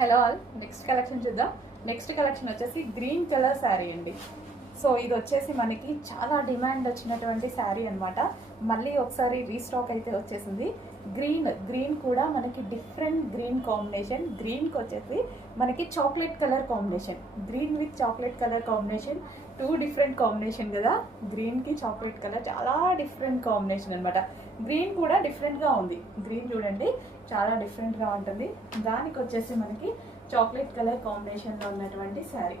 Hello all, next collection చూద్దాం. Next collection వచ్చేసి green colour sari అండి. సో ఇది వచ్చేసి మనకి చాలా డిమాండ్ వచ్చినటువంటి శారీ అనమాట. మళ్ళీ ఒకసారి రీస్టాక్ అయితే వచ్చేసింది. గ్రీన్ కూడా మనకి డిఫరెంట్ గ్రీన్ కాంబినేషన్. గ్రీన్కి వచ్చేసి మనకి chocolate colour combination, green with chocolate colour combination, two different combination కదా. గ్రీన్కి చాక్లెట్ కలర్ చాలా డిఫరెంట్ కాంబినేషన్ అనమాట. గ్రీన్ కూడా డిఫరెంట్గా ఉంది. గ్రీన్ చూడండి చాలా డిఫరెంట్గా ఉంటుంది. దానికి వచ్చేసి మనకి చాక్లెట్ కలర్ కాంబినేషన్లో ఉన్నటువంటి శారీ.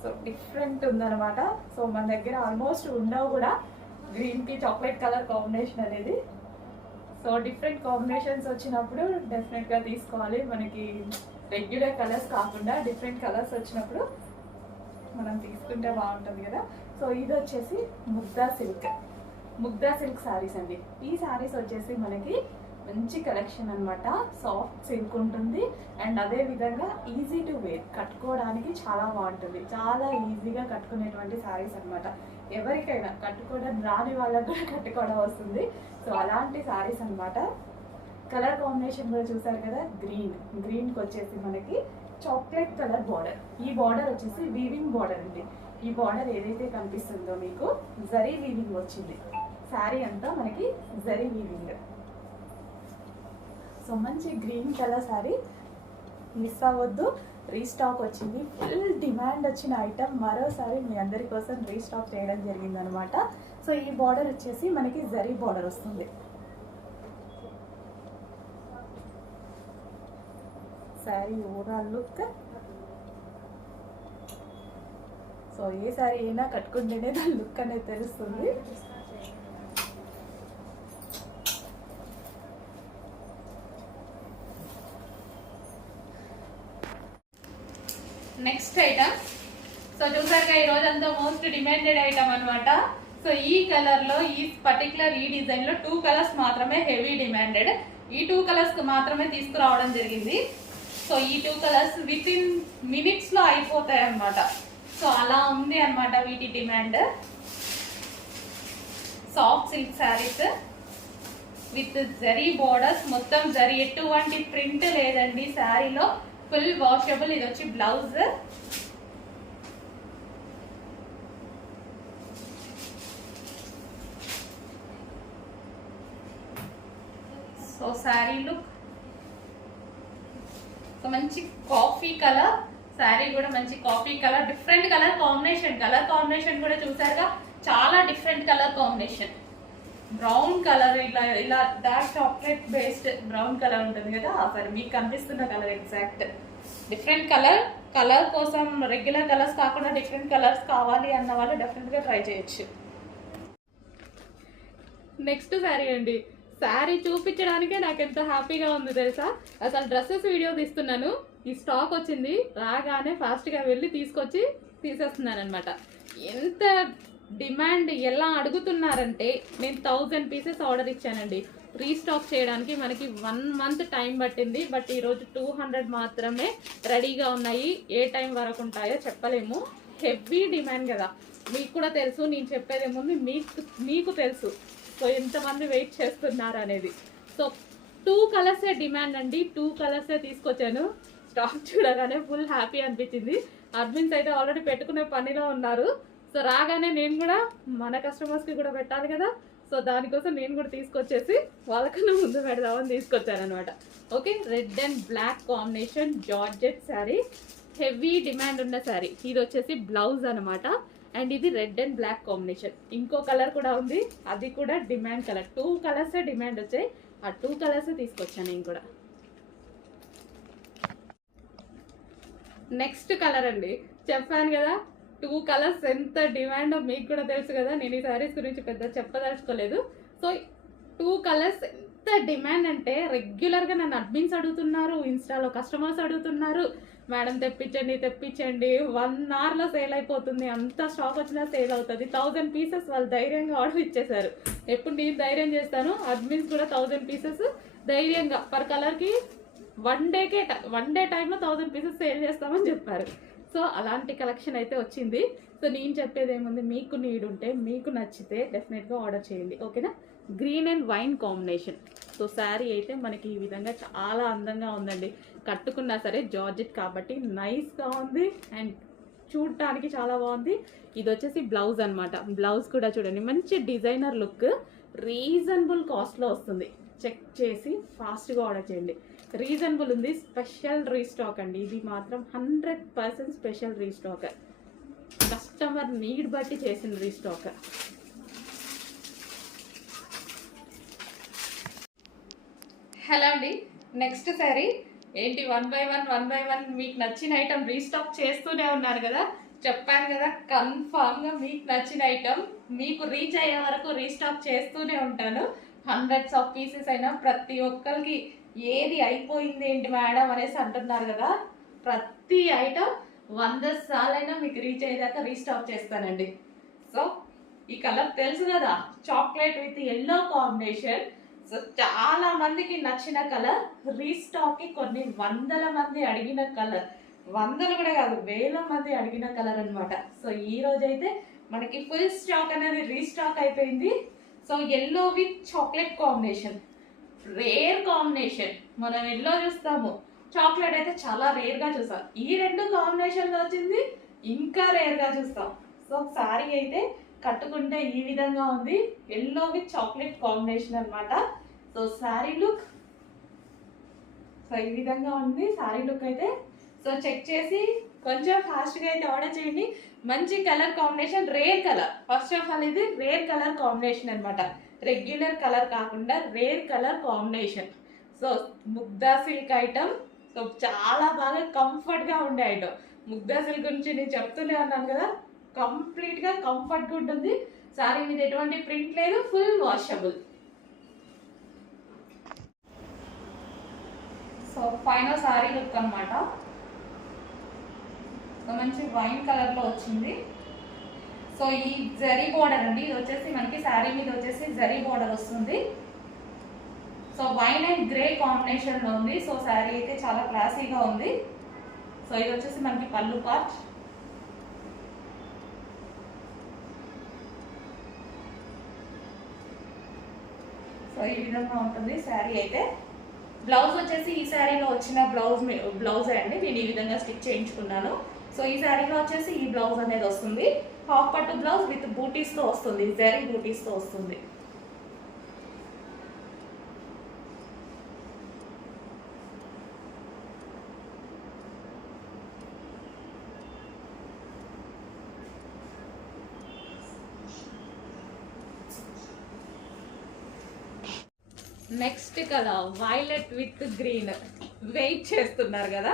సో డిఫరెంట్ ఉందన్నమాట. సో మన దగ్గర ఆల్మోస్ట్ ఉండవు కూడా గ్రీన్కి చాక్లెట్ కలర్ కాంబినేషన్ అనేది. సో డిఫరెంట్ కాంబినేషన్స్ వచ్చినప్పుడు డెఫినెట్గా తీసుకోవాలి. మనకి రెగ్యులర్ కలర్స్ కాకుండా డిఫరెంట్ కలర్స్ వచ్చినప్పుడు మనం తీసుకుంటే బాగుంటుంది కదా. సో ఇది వచ్చేసి ముగ్దా సిల్క్ శారీస్ అండి. ఈ శారీస్ వచ్చేసి మనకి మంచి కలెక్షన్ అనమాట. సాఫ్ట్ సిల్క్ ఉంటుంది అండ్ అదే విధంగా ఈజీ టు వేర్, కట్టుకోవడానికి చాలా బాగుంటుంది. చాలా ఈజీగా కట్టుకునేటువంటి శారీస్ అనమాట. ఎవరికైనా కట్టుకోవడం రాని వాళ్ళకు కూడా కట్టుకోవడం వస్తుంది. సో అలాంటి శారీస్ అనమాట. కలర్ కాంబినేషన్ కూడా చూసారు కదా. గ్రీన్కి వచ్చేసి మనకి చాక్లెట్ కలర్ బార్డర్. ఈ బార్డర్ వచ్చేసి వీవింగ్ బార్డర్ అండి. ఈ బార్డర్ ఏదైతే కనిపిస్తుందో మీకు జరీ వీవింగ్ వచ్చింది. శారీ అంతా మనకి జరీ వీవింగ్. సో మంచి గ్రీన్ కలర్ శారీ మిస్ అవ్వద్దు. రీస్టాక్ వచ్చింది. ఫుల్ డిమాండ్ వచ్చిన ఐటమ్ మరోసారి మీ అందరి కోసం రీస్టాక్ చేయడం జరిగిందనమాట. సో ఈ బార్డర్ వచ్చేసి మనకి జరీ బార్డర్ వస్తుంది. Sari overall look. సో ఏ శారీ అయినా కట్టుకుంటేనే దాని లుక్ అనేది తెలుస్తుంది. Next item. సో చూసారుగా ఈ రోజంతా మోస్ట్ డిమాండెడ్ ఐటమ్ అనమాట. సో ఈ కలర్ లో ఈ పర్టికులర్ ఈ డిజైన్ లో 2 కలర్స్ మాత్రమే హెవీ డిమాండెడ్. ఈ 2 కలర్స్ మాత్రమే తీసుకురావడం జరిగింది. సో ఈ 2 కలర్స్ విత్ ఇన్ మినిట్స్ లో అయిపోతాయి అనమాట. సో అలా ఉంది అనమాట వీటి demand. Soft silk saris with zari borders, మొత్తం జరీ, ఎటువంటి ప్రింట్ లేదండి శారీలో. Full washable. ఇది వచ్చి blouse. So sari look. So మంచి కాఫీ కలర్ శారీ కూడా మంచి coffee colour, different colour combination కూడా చూసారుగా. చాలా different colour combination. Brown colour, ఇలా dark chocolate based brown colour ఉంటుంది కదా. సరే మీకు కనిపిస్తున్న కలర్ ఎగ్జాక్ట్ డిఫరెంట్ కలర్ కోసం రెగ్యులర్ కలర్స్ కాకుండా డిఫరెంట్ కలర్స్ కావాలి అన్న వాళ్ళు డెఫినెట్గా ట్రై చేయొచ్చు. నెక్స్ట్ శారీ అండి. శారీ చూపించడానికే నాకు ఎంత హ్యాపీగా ఉంది తెలుసా. అసలు డ్రెస్సెస్ వీడియో తీస్తున్నాను, ఈ స్టాక్ వచ్చింది, రాగానే ఫాస్ట్గా వెళ్ళి తీసుకొచ్చి తీసేస్తున్నాను అనమాట. ఎంత డిమాండ్, ఎలా అడుగుతున్నారంటే నేను 1000 పీసెస్ ఆర్డర్ ఇచ్చానండి. రీస్టాక్ చేయడానికి మనకి 1 మంత్ టైం పట్టింది. బట్ ఈరోజు 200 మాత్రమే రెడీగా ఉన్నాయి. ఏ టైం వరకు ఉంటాయో చెప్పలేము. హెవీ డిమాండ్ కదా, మీకు కూడా తెలుసు. నేను చెప్పేదేముంది, మీకు తెలుసు. సో ఎంతమంది వెయిట్ చేస్తున్నారు అనేది. సో 2 కలర్సే డిమాండ్ అండి. 2 కలర్సే తీసుకొచ్చాను. స్టాక్ చూడగానే ఫుల్ హ్యాపీ అనిపించింది. అడ్మిన్స్ అయితే ఆల్రెడీ పెట్టుకునే పనిలో ఉన్నారు. సో రాగానే నేను కూడా మన కస్టమర్స్కి కూడా పెట్టాలి కదా. సో దానికోసం నేను కూడా తీసుకొచ్చేసి వాళ్ళకన్నా ముందు పెడదామని తీసుకొచ్చాను అనమాట. Okay, red and black combination georgette sari, heavy demand ఉన్న శారీ. ఇది వచ్చేసి బ్లౌజ్ అనమాట. అండ్ ఇది రెడ్ అండ్ బ్లాక్ కాంబినేషన్. ఇంకో కలర్ కూడా ఉంది, అది కూడా డిమాండ్ కలర్. 2 కలర్సే డిమాండ్ వచ్చాయి. ఆ 2 కలర్సే తీసుకొచ్చాను నేను కూడా. నెక్స్ట్ కలర్ అండి. చెప్పాను కదా 2 కలర్స్ ఎంత డిమాండ్ మీకు కూడా తెలుసు కదా. నేను ఈ శారీస్ గురించి పెద్ద చెప్పదలుచుకోలేదు. సో 2 కలర్స్ ఎంత డిమాండ్ అంటే రెగ్యులర్గా నన్ను అడ్మిన్స్ అడుగుతున్నారు, ఇన్స్టాలో కస్టమర్స్ అడుగుతున్నారు, మేడం తెప్పించండి. 1 అవర్లో సేల్ అయిపోతుంది. అంత స్టాక్ వచ్చినా సేల్ అవుతుంది. 1000 పీసెస్ వాళ్ళు ధైర్యంగా ఆర్డర్ ఇచ్చేసారు. ఎప్పుడు నేను ధైర్యం చేస్తాను, అడ్మిన్స్ కూడా 1000 పీసెస్ ధైర్యంగా పర్ కలర్కి 1 డే టైంలో 1000 పీసెస్ సేల్ చేస్తామని చెప్పారు. సో అలాంటి కలెక్షన్ అయితే వచ్చింది. సో నేను చెప్పేది ఏముంది, మీకు నీడ్ ఉంటే, మీకు నచ్చితే డెఫినెట్గా ఆర్డర్ చేయండి. ఓకేనా. Green and wine combination. So sari అయితే మనకి ఈ విధంగా చాలా అందంగా ఉందండి. కట్టుకున్నా సరే జార్జెట్ కాబట్టి నైస్గా ఉంది అండ్ చూడటానికి చాలా బాగుంది. ఇది వచ్చేసి బ్లౌజ్ అనమాట. బ్లౌజ్ కూడా చూడండి మంచి డిజైనర్ లుక్, రీజనబుల్ కాస్ట్లో వస్తుంది. చెక్ చేసి ఫాస్ట్గా ఆర్డర్ చేయండి. రీజనబుల్ ఉంది, స్పెషల్ రీస్టాక్ అండి. ఇది మాత్రం 100% స్పెషల్ రీస్టాక్, కస్టమర్ నీడ్ బట్టి చేసిన రీస్టాక్. హలో అండి, నెక్స్ట్ శారీ ఏంటి 1 by 1 మీకు నచ్చిన ఐటమ్ రీస్టాక్ చేస్తూనే ఉన్నారు కదా. చెప్పాను కదా కన్ఫామ్గా మీకు నచ్చిన ఐటమ్ మీకు రీచ్ అయ్యే వరకు రీస్టాక్ చేస్తూనే ఉంటాను. హండ్రెడ్స్ ఆఫ్ పీసెస్ అయినా ప్రతి ఒక్కరికి ఏది అయిపోయింది ఏంటి మేడం అనేసి అంటున్నారు కదా. ప్రతి ఐటమ్ 100 సార్లైనా మీకు రీచ్ అయ్యేదాకా రీస్టాక్ చేస్తానండి. సో ఈ కలర్ తెలుసు కదా, chocolate with yellow combination. So చాలా మందికి నచ్చిన కలర్, రీస్టాక్కి కొన్ని వందల మంది అడిగిన కలర్, వందలు కూడా కాదు వేల మంది అడిగిన కలర్ అనమాట. సో ఈ రోజైతే మనకి ఫుల్ స్టాక్ అనేది రీస్టాక్ అయిపోయింది. So yellow with chocolate combination, rare combination. మనం ఎల్లో చూస్తాము, చాక్లెట్ అయితే చాలా రేర్గా చూస్తాం. ఈ రెండు కాంబినేషన్లో వచ్చింది ఇంకా రేర్గా చూస్తాం. సో శారీ అయితే కట్టుకుంటే ఈ విధంగా ఉంది, ఎల్లో విత్ చాక్లెట్ కాంబినేషన్ అనమాట. సో శారీ లుక్ సో ఈ విధంగా ఉంది శారీ లుక్ అయితే. సో చెక్ చేసి కొంచెం ఫాస్ట్గా అయితే ఆర్డర్ చేయండి. మంచి colour combination, rare colour. First of all ఇది రేర్ కలర్ కాంబినేషన్ అనమాట, రెగ్యులర్ కలర్ కాకుండా rare colour combination. So Mugdha silk item. So చాలా బాగా కంఫర్ట్గా ఉండే ఐటమ్. ముగ్దా సిల్క్ గురించి నేను చెప్తూనే ఉన్నాను కదా, కంప్లీట్గా కంఫర్ట్గా ఉంటుంది. శారీ మీద ఎటువంటి ప్రింట్ లేదు, full washable. So final sari look అనమాట. సో మంచి వైన్ కలర్లో వచ్చింది. సో ఈ జరీ బోర్డర్ అండి, ఇది వచ్చేసి మనకి శారీ మీద వచ్చేసి జరీ బోర్డర్ వస్తుంది. సో వైన్ అండ్ గ్రే కాంబినేషన్లో ఉంది. సో శారీ అయితే చాలా క్లాసీగా ఉంది. సో ఇది వచ్చేసి మనకి పళ్ళు పార్ట్. సో ఈ విధంగా ఉంటుంది శారీ అయితే. బ్లౌజ్ వచ్చేసి ఈ శారీలో వచ్చిన బ్లౌజే అండి, నేను ఈ విధంగా స్టిచ్ చేయించుకున్నాను. సో ఈ శారీలో వచ్చేసి ఈ బ్లౌజ్ అనేది వస్తుంది, హాఫ్ పట్టు బ్లౌజ్ విత్ బూటీస్తో వస్తుంది, జరీ బూటీస్తో వస్తుంది. Next colour violet with green. Wait చేస్తున్నారు కదా,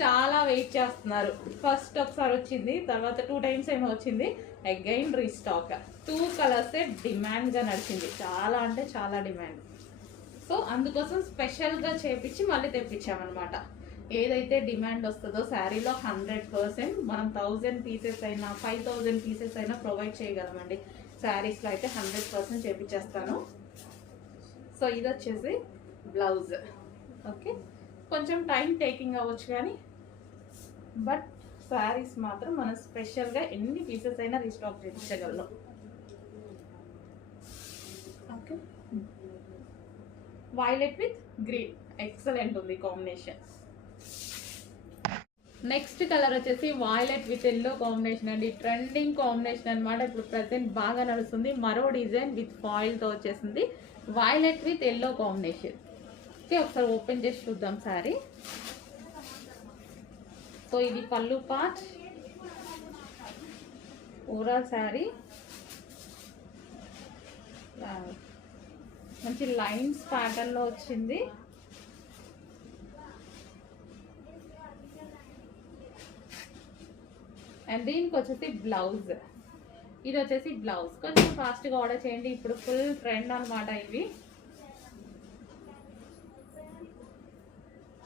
చాలా వెయిట్ చేస్తున్నారు. ఫస్ట్ ఒకసారి వచ్చింది, తర్వాత 2 times ఏమో వచ్చింది, అగైన్ రీస్టాక్. 2 కలర్సే డిమాండ్గా నడిచింది, చాలా అంటే చాలా డిమాండ్. సో అందుకోసం స్పెషల్గా చేపించి మళ్ళీ తెప్పించామన్నమాట. ఏదైతే డిమాండ్ వస్తుందో శారీలో 100% మనం 1000 పీసెస్ అయినా 5000 పీసెస్ అయినా ప్రొవైడ్ చేయగలమండి. శారీస్లో అయితే 100% చేపించేస్తాను. సో ఇది వచ్చేసి బ్లౌజ్. ఓకే, కొంచెం టైం టేకింగ్ అవ్వచ్చు కానీ బట్ శారీస్ మాత్రం మనం స్పెషల్గా ఎన్ని పీసెస్ అయినా రీస్టాక్ చేయించగలం. Okay, violet with green excellent ఉంది కాంబినేషన్. నెక్స్ట్ కలర్ వచ్చేసి వైలెట్ విత్ ఎల్లో కాంబినేషన్ అండి, ట్రెండింగ్ కాంబినేషన్ అనమాట. ఇప్పుడు ప్రజెంట్ బాగా నడుస్తుంది. మరో డిజైన్ విత్ ఫాయిల్తో వచ్చేసింది, violet with yellow combination. Okay, ఒకసారి ఓపెన్ చేసి చూద్దాం శారీ. సో ఇది పళ్ళు పార్ట్, ఓవరాల్ శారీ మంచి లైన్స్ ప్యాటర్న్లో వచ్చింది. అండ్ దీనికి వచ్చేసి బ్లౌజ్. ఇది వచ్చేసి బ్లౌజ్. కొంచెం ఫాస్ట్గా ఆర్డర్ చేయండి, ఇప్పుడు ఫుల్ ట్రెండ్ అనమాట ఇవి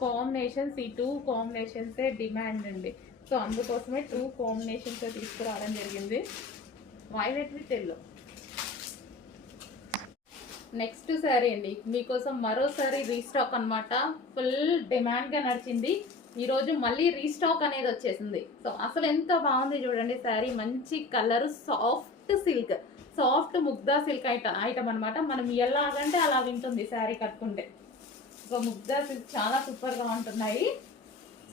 కాంబినేషన్స్. ఈ 2 కాంబినేషన్సే డిమాండ్ అండి. సో అందుకోసమే 2 కాంబినేషన్స్ తీసుకురావడం జరిగింది, violet with yellow. Next sari అండి మీకోసం మరోసారి రీస్టాక్ అనమాట. ఫుల్ డిమాండ్గా నడిచింది, ఈరోజు మళ్ళీ రీస్టాక్ అనేది వచ్చేసింది. సో అసలు ఎంత బాగుంది చూడండి శారీ. మంచి colour, soft silk, soft Mugdha silk item అనమాట. మనం ఎలాగంటే అలా వింటుంది శారీ కట్టుకుంటే. సో ముగ్దా సిల్క్ చాలా సూపర్గా ఉంటున్నాయి.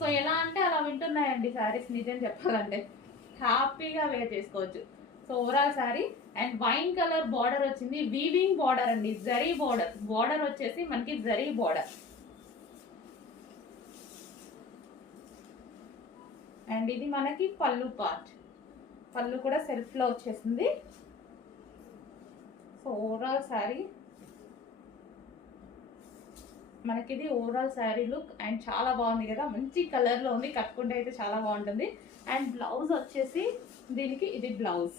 సో ఎలా అంటే అలా వింటున్నాయండి శారీస్, నిజం చెప్పాలంటే హ్యాపీగా వేర్ చేసుకోవచ్చు. So overall sari and wine colour border వచ్చింది, వీవింగ్ బార్డర్ అండి, జరీ బార్డర్. బార్డర్ వచ్చేసి మనకి జరీ బార్డర్. అండ్ ఇది మనకి పళ్ళు పార్ట్, పళ్ళు కూడా సెల్ఫ్ లో వచ్చేసింది. సో ఓవరాల్ శారీ మనకి ఇది ఓవరాల్ శారీ లుక్ అండ్ చాలా బాగుంది కదా, మంచి కలర్ లో ఉంది, కట్టుకుంటే అయితే చాలా బాగుంటుంది. అండ్ బ్లౌజ్ వచ్చేసి దీనికి ఇది బ్లౌజ్.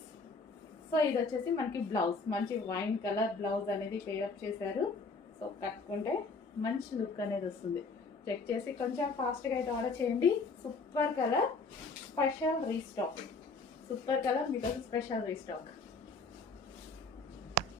సో ఇది వచ్చేసి మనకి బ్లౌజ్, మంచి వైన్ కలర్ బ్లౌజ్ అనేది పేరప్ చేశారు. సో కట్టుకుంటే మంచి లుక్ అనేది వస్తుంది. చెక్ చేసి కొంచెం ఫాస్ట్గా అయితే ఆర్డర్ చేయండి. Super colour, special restock. Super colour మీకోసం స్పెషల్ రీస్టాక్.